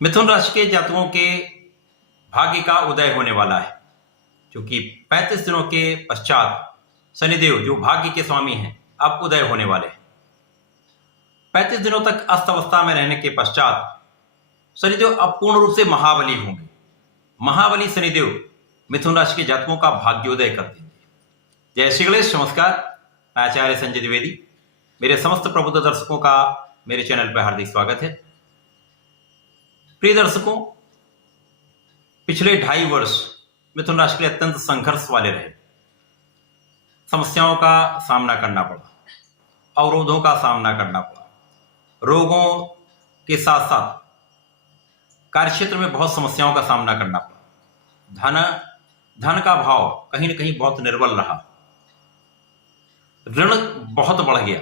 मिथुन राशि के जातकों के भाग्य का उदय होने वाला है, क्योंकि 35 दिनों के पश्चात शनिदेव जो भाग्य के स्वामी हैं अब उदय होने वाले हैं। 35 दिनों तक अस्त अवस्था में रहने के पश्चात शनिदेव अब पूर्ण रूप से महाबली होंगे। महाबली शनिदेव मिथुन राशि के जातकों का भाग्योदय कर देंगे। जय श्री गणेश, नमस्कार। मैं आचार्य संजय द्विवेदी, मेरे समस्त प्रबुद्ध दर्शकों का मेरे चैनल पर हार्दिक स्वागत है। प्रिय दर्शकों, पिछले 2.5 वर्ष मिथुन राशि के लिए अत्यंत संघर्ष वाले रहे। समस्याओं का सामना करना पड़ा, अवरोधों का सामना करना पड़ा, रोगों के साथ साथ कार्यक्षेत्र में बहुत समस्याओं का सामना करना पड़ा। धन का भाव कहीं न कहीं बहुत निर्बल रहा, ऋण बहुत बढ़ गया।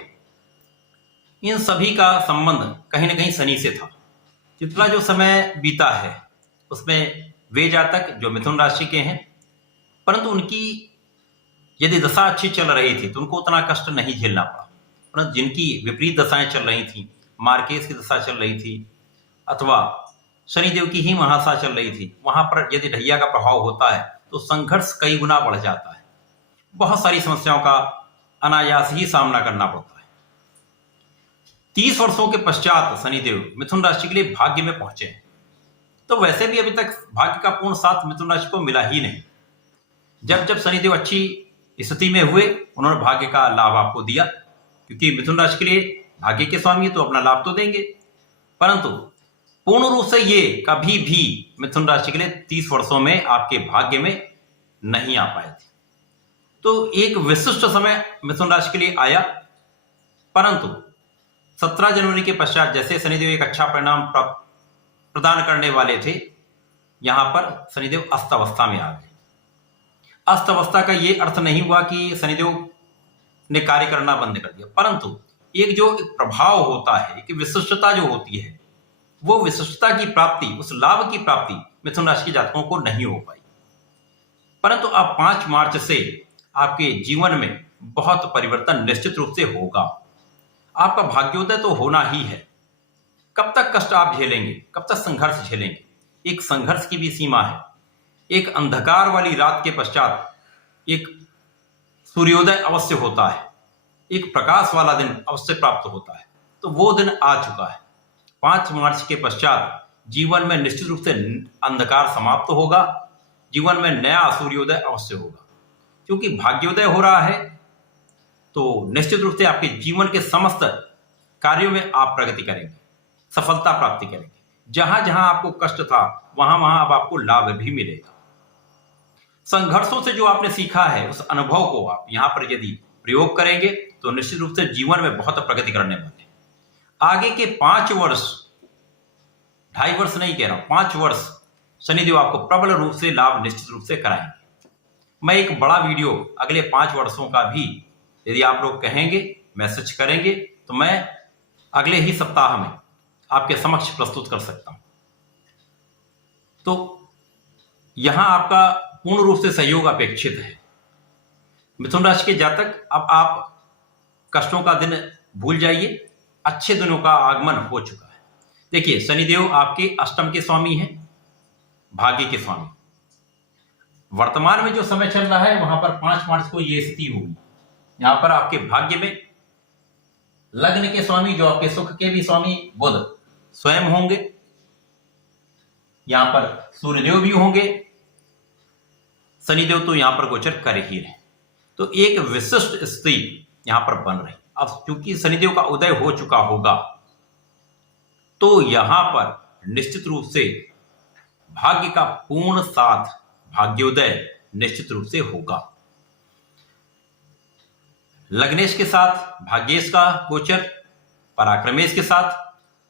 इन सभी का संबंध कहीं न कहीं शनि से था। जितना जो समय बीता है उसमें वे जातक जो मिथुन राशि के हैं, परंतु उनकी यदि दशा अच्छी चल रही थी तो उनको उतना कष्ट नहीं झेलना पड़ा। परंतु जिनकी विपरीत दशाएं चल रही थी, मार्केस की दशा चल रही थी अथवा शनिदेव की ही महादशा चल रही थी, वहां पर यदि ढैया का प्रभाव होता है तो संघर्ष कई गुना बढ़ जाता है। बहुत सारी समस्याओं का अनायास ही सामना करना पड़ता है। 30 वर्षों के पश्चात शनिदेव मिथुन राशि के लिए भाग्य में पहुंचे हैं। तो वैसे भी अभी तक भाग्य का पूर्ण साथ मिथुन राशि को मिला ही नहीं। जब जब शनिदेव अच्छी स्थिति में हुए उन्होंने भाग्य का लाभ आपको दिया, क्योंकि मिथुन राशि के लिए भाग्य के स्वामी तो अपना लाभ तो देंगे। परंतु पूर्ण रूप से ये कभी भी मिथुन राशि के लिए 30 वर्षों में आपके भाग्य में नहीं आ पाए थे। तो एक विशिष्ट समय मिथुन राशि के लिए आया, परंतु 17 जनवरी के पश्चात जैसे शनिदेव एक अच्छा परिणाम प्रदान करने वाले थे, यहां पर शनिदेव अस्त अवस्था में आ गए। अस्त अवस्था का यह अर्थ नहीं हुआ कि शनिदेव ने कार्य करना बंद कर दिया, परंतु एक जो प्रभाव होता है, एक विशिष्टता जो होती है, वो विशिष्टता की प्राप्ति, उस लाभ की प्राप्ति मिथुन राशि के जातकों को नहीं हो पाई। परंतु अब 5 मार्च से आपके जीवन में बहुत परिवर्तन निश्चित रूप से होगा। आपका भाग्योदय तो होना ही है। कब तक कष्ट आप झेलेंगे, कब तक संघर्ष झेलेंगे? एक संघर्ष की भी सीमा है। एक अंधकार वाली रात के पश्चात एक सूर्योदय अवश्य होता है, एक प्रकाश वाला दिन अवश्य प्राप्त होता है। तो वो दिन आ चुका है। 5 मार्च के पश्चात जीवन में निश्चित रूप से अंधकार समाप्त होगा, जीवन में नया सूर्योदय अवश्य होगा। क्योंकि भाग्योदय हो रहा है तो निश्चित रूप से आपके जीवन के समस्त कार्यों में आप प्रगति करेंगे, सफलता प्राप्ति करेंगे। जहां जहां आपको कष्ट था वहां वहां अब आपको लाभ भी मिलेगा। संघर्षों से जो आपने सीखा है उस अनुभव को आप यहां पर यदि प्रयोग करेंगे तो निश्चित रूप से जीवन में बहुत प्रगति करने वाले हैं। आगे के 5 वर्ष, 2.5 वर्ष नहीं कह रहा हूं, 5 वर्ष शनिदेव आपको प्रबल रूप से लाभ निश्चित रूप से कराएंगे। मैं एक बड़ा वीडियो अगले 5 वर्षों का भी यदि आप लोग कहेंगे, मैसेज करेंगे, तो मैं अगले ही सप्ताह में आपके समक्ष प्रस्तुत कर सकता हूं। तो यहां आपका पूर्ण रूप से सहयोग अपेक्षित है। मिथुन राशि के जातक, अब आप कष्टों का दिन भूल जाइए, अच्छे दिनों का आगमन हो चुका है। देखिए, शनिदेव आपके अष्टम के स्वामी हैं, भाग्य के स्वामी। वर्तमान में जो समय चल रहा है वहां पर 5 मार्च को यह स्थिति होगी। यहां पर आपके भाग्य में लग्न के स्वामी, जो आपके सुख के भी स्वामी बुध स्वयं होंगे, यहां पर सूर्यदेव भी होंगे, शनिदेव तो यहां पर गोचर कर ही रहे। तो एक विशिष्ट स्थिति यहां पर बन रही। अब क्योंकि शनिदेव का उदय हो चुका होगा तो यहां पर निश्चित रूप से भाग्य का पूर्ण साथ, भाग्योदय निश्चित रूप से होगा। लग्नेश के साथ भाग्येश का गोचर, पराक्रमेश के साथ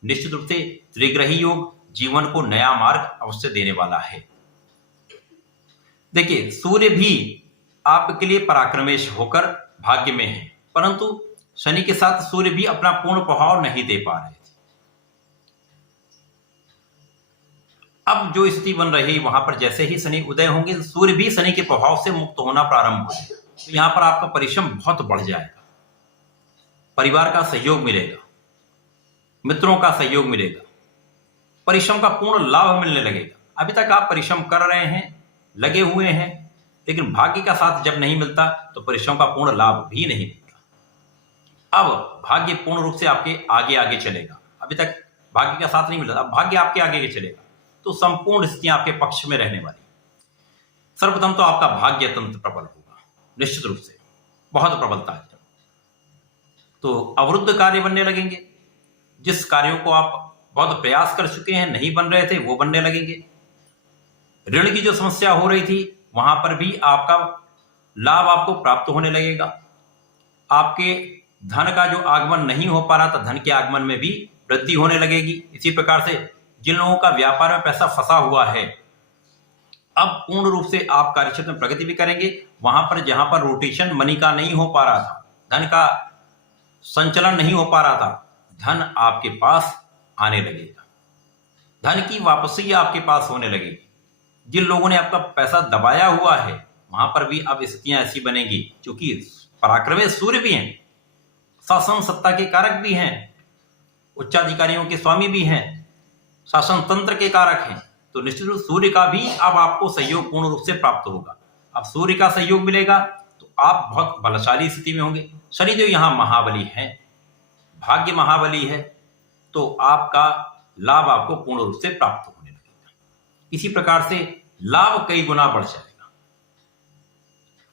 निश्चित रूप से त्रिग्रही योग जीवन को नया मार्ग अवश्य देने वाला है। देखिए, सूर्य भी आपके लिए पराक्रमेश होकर भाग्य में है, परंतु शनि के साथ सूर्य भी अपना पूर्ण प्रभाव नहीं दे पा रहे थे। अब जो स्थिति बन रही है वहां पर जैसे ही शनि उदय होंगे, सूर्य भी शनि के प्रभाव से मुक्त होना प्रारंभ हो जाएगा। तो यहां पर आपका परिश्रम बहुत बढ़ जाएगा, परिवार का सहयोग मिलेगा, मित्रों का सहयोग मिलेगा, परिश्रम का पूर्ण लाभ मिलने लगेगा। अभी तक आप परिश्रम कर रहे हैं, लगे हुए हैं, लेकिन भाग्य का साथ जब नहीं मिलता तो परिश्रम का पूर्ण लाभ भी नहीं मिलता। अब भाग्य पूर्ण रूप से आपके आगे आगे चलेगा। अभी तक भाग्य का साथ नहीं मिला, अब भाग्य आपके आगे आगे चलेगा, तो संपूर्ण स्थितियां आपके पक्ष में रहने वाली। सर्वप्रथम तो आपका भाग्य तंत्र प्रबल होगा, निश्चित रूप से बहुत प्रबलता है। तो अवरुद्ध कार्य बनने लगेंगे, जिस कार्यों को आप बहुत प्रयास कर चुके हैं, नहीं बन रहे थे, वो बनने लगेंगे। ऋण की जो समस्या हो रही थी, वहां पर भी आपका लाभ आपको प्राप्त होने लगेगा। आपके धन का जो आगमन नहीं हो पा रहा था, धन के आगमन में भी वृद्धि होने लगेगी। इसी प्रकार से जिन लोगों का व्यापार में पैसा फंसा हुआ है, अब पूर्ण रूप से आप कार्यक्षेत्र में प्रगति भी करेंगे। वहां पर जहां पर रोटेशन मनी का नहीं हो पा रहा था, धन का संचलन नहीं हो पा रहा था, धन आपके पास आने लगेगा। धन की वापसी आपके पास होने लगेगी। जिन लोगों ने आपका पैसा दबाया हुआ है, वहां पर भी अब स्थितियां ऐसी बनेंगी, क्योंकि पराक्रमी सूर्य भी हैं, शासन सत्ता के कारक भी हैं, उच्चाधिकारियों के स्वामी भी हैं, शासन तंत्र के कारक हैं। तो निश्चित रूप सूर्य का भी अब आपको सहयोग पूर्ण रूप से प्राप्त होगा। अब सूर्य का सहयोग मिलेगा तो आप बहुत बलशाली स्थिति में होंगे। शनिदेव यहाँ महाबली है, भाग्य महाबली है, तो आपका लाभ आपको पूर्ण रूप से प्राप्त होने लगेगा। इसी प्रकार से लाभ कई गुना बढ़ जाएगा।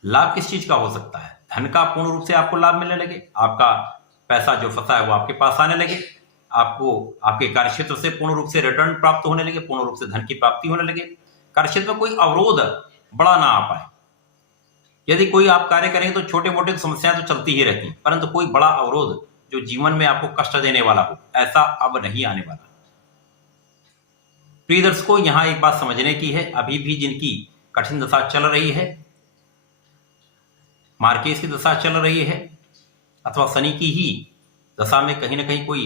लाभ किस चीज का हो सकता है? धन का पूर्ण रूप से आपको लाभ मिलने लगे, आपका पैसा जो फंसा है वो आपके पास आने लगे, आपको आपके कार्यक्षेत्र से पूर्ण रूप से रिटर्न प्राप्त होने लगे, पूर्ण रूप से धन की प्राप्ति होने लगे। कार्यक्षेत्र में कोई अवरोध बड़ा ना आ पाए। यदि कोई आप कार्य करेंगे तो छोटे मोटे समस्याएं तो चलती ही रहती हैं, परंतु कोई बड़ा अवरोध जो जीवन में आपको कष्ट देने वाला हो, ऐसा अब नहीं आने वाला। प्रिय दर्शकों, यहां एक बात समझने की है, अभी भी जिनकी कठिन दशा चल रही है, मार्केस की दशा चल रही है, अथवा शनि की ही दशा में कहीं ना कहीं कोई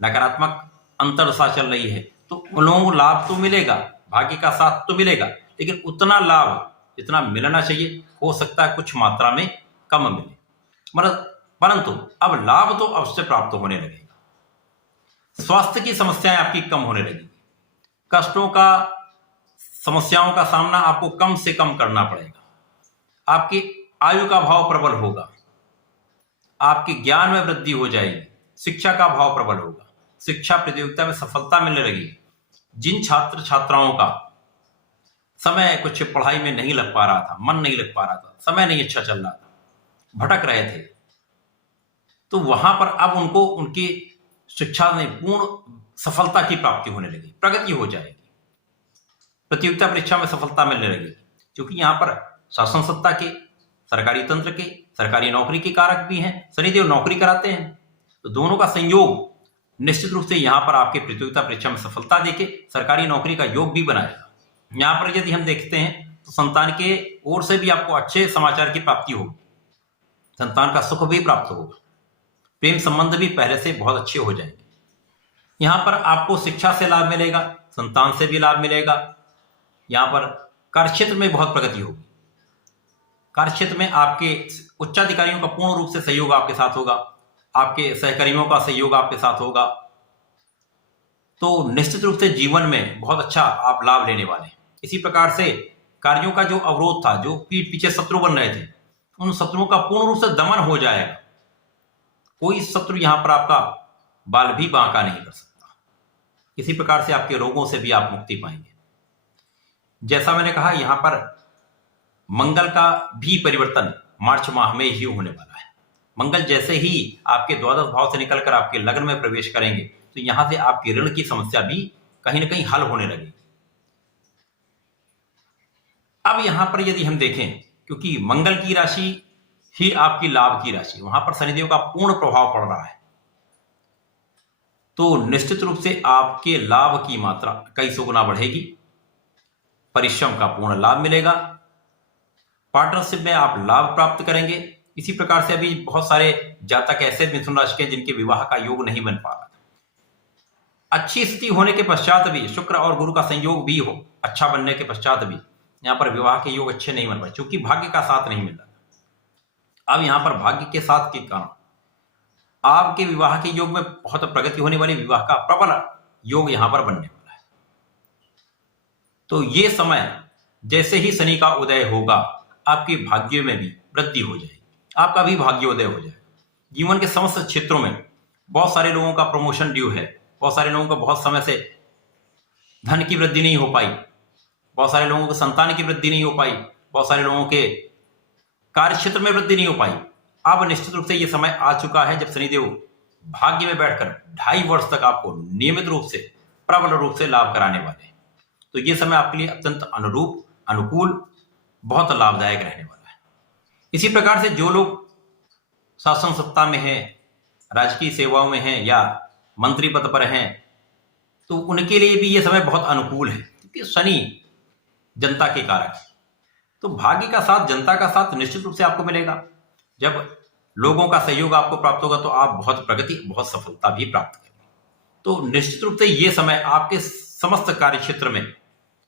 नकारात्मक अंतरदशा चल रही है, तो उन लोगों को लाभ तो मिलेगा, भाग्य का साथ तो मिलेगा, लेकिन उतना लाभ जितना मिलना चाहिए हो सकता है कुछ मात्रा में कम मिले। परंतु अब लाभ तो अवश्य प्राप्त होने लगेगा। स्वास्थ्य की समस्याएं आपकी कम होने लगेगी। कष्टों का, समस्याओं का सामना आपको कम से कम करना पड़ेगा। आपकी आयु का भाव प्रबल होगा, आपके ज्ञान में वृद्धि हो जाएगी, शिक्षा का भाव प्रबल होगा, शिक्षा प्रतियोगिता में सफलता मिलने लगेगी। जिन छात्र छात्राओं का समय कुछ पढ़ाई में नहीं लग पा रहा था, मन नहीं लग पा रहा था, समय नहीं अच्छा चल रहा था, भटक रहे थे, तो वहां पर अब उनको उनकी शिक्षा में पूर्ण सफलता की प्राप्ति होने लगी, प्रगति हो जाएगी, प्रतियोगिता परीक्षा में सफलता मिलने लगेगी। क्योंकि यहाँ पर शासन सत्ता के, सरकारी तंत्र के, सरकारी नौकरी के कारक भी हैं, शनिदेव नौकरी कराते हैं, तो दोनों का संयोग निश्चित रूप से यहाँ पर आपके प्रतियोगिता परीक्षा में सफलता देके सरकारी नौकरी का योग भी बनाएगा। यहाँ पर यदि हम देखते हैं तो संतान के ओर से भी आपको अच्छे समाचार की प्राप्ति होगी, संतान का सुख भी प्राप्त होगा, प्रेम संबंध भी पहले से बहुत अच्छे हो जाएंगे। यहाँ पर आपको शिक्षा से लाभ मिलेगा, संतान से भी लाभ मिलेगा। यहाँ पर कार्यक्षेत्र में बहुत प्रगति होगी, कार्यक्षेत्र में आपके उच्चाधिकारियों का पूर्ण रूप से सहयोग आपके साथ होगा, आपके सहकर्मियों का सहयोग आपके साथ होगा, तो निश्चित रूप से जीवन में बहुत अच्छा आप लाभ लेने वाले हैं। इसी प्रकार से कार्यों का जो अवरोध था, जो पीठ पीछे शत्रु बन रहे थे, उन शत्रुओं का पूर्ण रूप से दमन हो जाएगा। कोई शत्रु यहां पर आपका बाल भी बांका नहीं कर सकता। इसी प्रकार से आपके रोगों से भी आप मुक्ति पाएंगे। जैसा मैंने कहा, यहां पर मंगल का भी परिवर्तन मार्च माह में ही होने वाला है। मंगल जैसे ही आपके द्वादश भाव से निकलकर आपके लग्न में प्रवेश करेंगे, तो यहां से आपकी ऋण की समस्या भी कहीं ना कहीं हल होने लगेगी। अब यहां पर यदि हम देखें, क्योंकि मंगल की राशि ही आपकी लाभ की राशि, वहां पर शनिदेव का पूर्ण प्रभाव पड़ रहा है, तो निश्चित रूप से आपके लाभ की मात्रा कई सौ गुना बढ़ेगी। परिश्रम का पूर्ण लाभ मिलेगा, पार्टनरशिप में आप लाभ प्राप्त करेंगे। इसी प्रकार से अभी बहुत सारे जातक ऐसे मिथुन राशि के जिनके विवाह का योग नहीं बन पा रहा था, अच्छी स्थिति होने के पश्चात भी, शुक्र और गुरु का संयोग भी हो अच्छा बनने के पश्चात भी यहाँ पर विवाह के योग अच्छे नहीं बन पाए, क्योंकि भाग्य का साथ नहीं मिल रहा था। अब यहाँ पर भाग्य के साथ के कारण आपके विवाह के योग में बहुत प्रगति होने वाली, विवाह का प्रबल योग यहाँ पर बनने वाला है। तो ये समय जैसे ही शनि का उदय होगा, आपके भाग्य में भी वृद्धि हो जाएगी, आपका भी भाग्योदय हो जाएगा। जीवन के समस्त क्षेत्रों में बहुत सारे लोगों का प्रमोशन ड्यू है, बहुत सारे लोगों को बहुत समय से धन की वृद्धि नहीं हो पाई, बहुत सारे लोगों को संतान की वृद्धि नहीं हो पाई, बहुत सारे लोगों के कार्य क्षेत्र में वृद्धि नहीं हो पाई। अब निश्चित रूप से यह समय आ चुका है जब शनिदेव भाग्य में बैठकर 2.5 वर्ष तक आपको नियमित रूप से, प्रबल रूप से लाभ कराने वाले हैं। तो यह समय आपके लिए अत्यंत अनुरूप, अनुकूल, बहुत लाभदायक रहने वाला है। इसी प्रकार से जो लोग शासन सत्ता में हैं, राजकीय सेवाओं में हैं या मंत्री पद पर हैं, तो उनके लिए भी यह समय बहुत अनुकूल है, क्योंकि शनि जनता के कारक है। तो भाग्य का साथ, जनता का साथ निश्चित रूप से आपको मिलेगा। जब लोगों का सहयोग आपको प्राप्त होगा तो आप बहुत प्रगति, बहुत सफलता भी प्राप्त करेंगे। तो निश्चित रूप से यह समय आपके समस्त कार्य क्षेत्र में,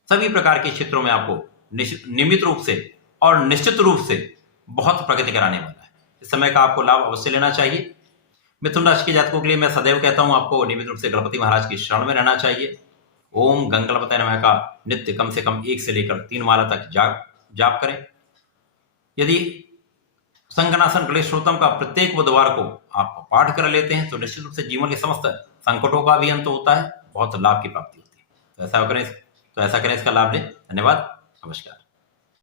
सभी प्रकार के क्षेत्रों में आपको नियमित रूप से और निश्चित रूप से बहुत प्रगति कराने वाला है। इस समय का आपको लाभ अवश्य लेना चाहिए। मिथुन राशि के जातकों के लिए मैं सदैव कहता हूं, आपको नियमित रूप से गणपति महाराज की शरण में रहना चाहिए। ओम गंगणपतये नमः का नित्य कम से कम 1 से लेकर 3 माला तक जाप करें। यदि संगनासन गणेशोत्तम का प्रत्येक बुधवार को आप पाठ कर लेते हैं तो निश्चित रूप से जीवन के समस्त संकटों का भी अंत होता है, बहुत लाभ की प्राप्ति होती है। तो ऐसा करें, इसका लाभ लें। धन्यवाद, नमस्कार।